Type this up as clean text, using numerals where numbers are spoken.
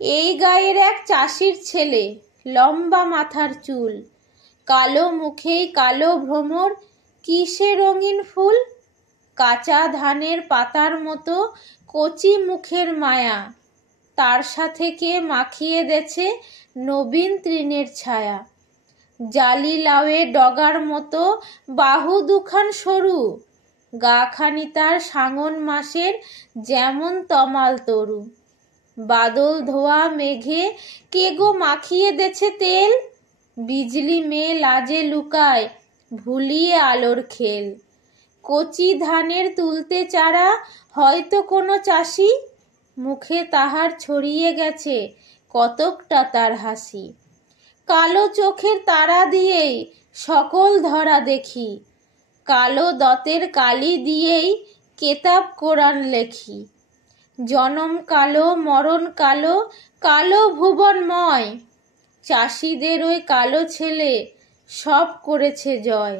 এই গায়ের এক চাষির ছেলে, লম্বা মাথার চুল, কালো মুখেই কালো ভ্রমর, কিসে রঙিন ফুল। কাঁচা ধানের পাতার মতো কচি মুখের মায়া, তার সাথে কে মাখিয়ে দেছে নবীন তৃণের ছায়া। জালি লাউয়ে ডগার মতো বাহু দুখান সরু, গাখানি তার সাঙন মাসের যেমন তমাল তরু। বাদল ধোয়া মেঘে কে গো মাখিয়ে দেছে তেল, বিজলি মেয়ে লাজে লুকায় ভুলিয়ে আলোর খেল। কচি ধানের তুলতে চারা হয়তো কোনো চাষি, মুখে তাহার ছড়িয়ে গেছে কতকটা তার হাসি। কালো চোখের তারা দিয়েই সকল ধরা দেখি, কালো দতের কালি দিয়েই কেতাব কোরআন লেখি। জনম কালো মরণ কালো, কালো ভুবনময়, চাষিদের ওই কালো ছেলে সব করেছে জয়।